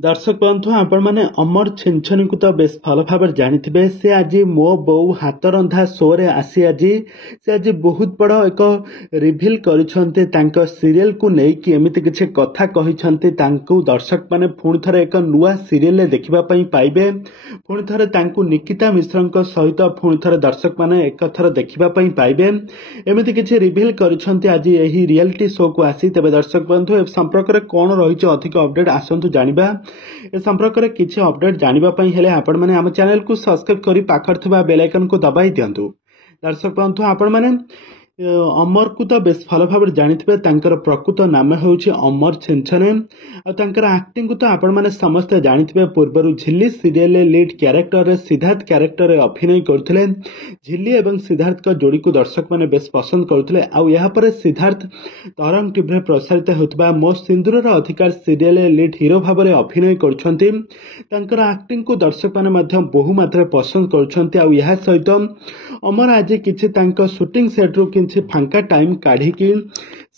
दर्शक बंधु आपण मैंने अमर छेंछनी को तो बेस भल भाव जानी से आज मो बो हाथ रंधा शो रे आसी आज से आज बहुत बड़ एक रिभिल कर सीरियल को लेकिन एमती किसी कथा कही दर्शक मैंने पुणी थे एक नुआ सीरियल देखा पाइबे पुणी थे निकिता मिश्र सहित पुणी थे दर्शक मैंने एक थर देखा पाइबे एमती किसी रिभिल कर आज यही रियलिटी शो को आसी तेज दर्शक बंधु ए संपर्क में कौन रही अधिक अपडेट आसतु जानिबा ए संपर्क में किसी अपडेट जानापी हेले आपण मैंने आम चैनल को सब्सक्राइब करी पाखर थिबा बेल आइकन को दबाई दिंतु। दर्शक बंधु आपण मैंने अमर को तो बेस भल भाव जानिथिबे प्रकृत नाम होउछि अमर छेंछने और एक्टिंग को तो आपण मैंने समस्ते जानिथिबे पूर्वर झिल्ली सीरियल लीड क्यारेक्टर रे सिद्धार्थ क्यारेक्टर अभिनय करथिले झिल्ली एवं सिद्धार्थ का जोड़ी को दर्शक मैंने बेस पसंद करथिले आ यहाँ पर सिद्धार्थ तरंग टीवी रे प्रसारित होतबा मो सिंदूर अधिकार सीरियल लीड हीरो भाव में अभिनय करछंती एक्टिंग को दर्शक मैंने मध्य बहु मात्रा पसंद करछंती आ यह सहित अमर आज किछि तांको शूटिंग सेट रू किछि फांका टाइम काढ़ी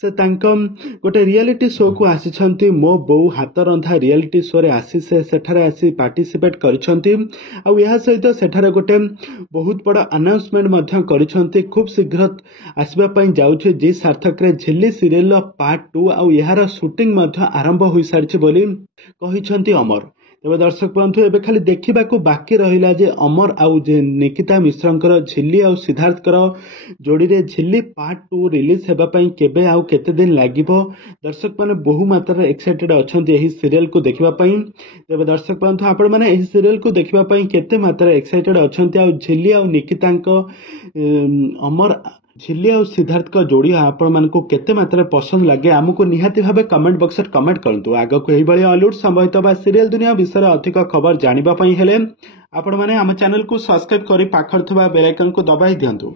से गोटे रियलिटी शो को आसी मो बो हाथ रंधा रियलिटी शो रे आसी से सेठारे आसी पार्टिसिपेट करिसंती आ यह सहित सेठारे गोटे बहुत बड़ा अनाउंसमेंट मध्य करिसंती खूब शीघ्र आसबा पई जाउछि जी सार्थक रे झिल्ली सीरियल पार्ट 2 आ यार शूटिंग मध्य आरंभ होई सारिछि बोली कहिसंती अमर। तेज दर्शक बंधु एवं खाली देखा बाकी रहा जे अमर आउ निकिता मिश्र झिल्ली आ सिद्धार्थ जोड़ी रे झिल्ली पार्ट 2 रिलीज होगापाई केबे आउ केते दिन लागिबो दर्शक माने बहु मात्रा एक्साइटेड अछंती एही सीरियल को देखिबापाई। तेज दर्शक बंधु आपण माने एही सीरियल को देखिबापाई केते मात्रा एक्साइटेड अछंती आ झिल्ली आ निकितांको अमर झिल्ली और सिद्धार्थ का जोड़ी आपण मानक केते मात्रा पसंद लगे आमको निहाती भावे कमेंट बॉक्स रे कमेंट करंतु। आगो को एही बळी हॉलीवुड संबंधित बा सीरियल दुनिया विषय अधिक खबर जानिबा पई हेले आपण माने हम चैनल को सब्सक्राइब करी पाखर थबा बेल आइकन को दबाई दियंतु।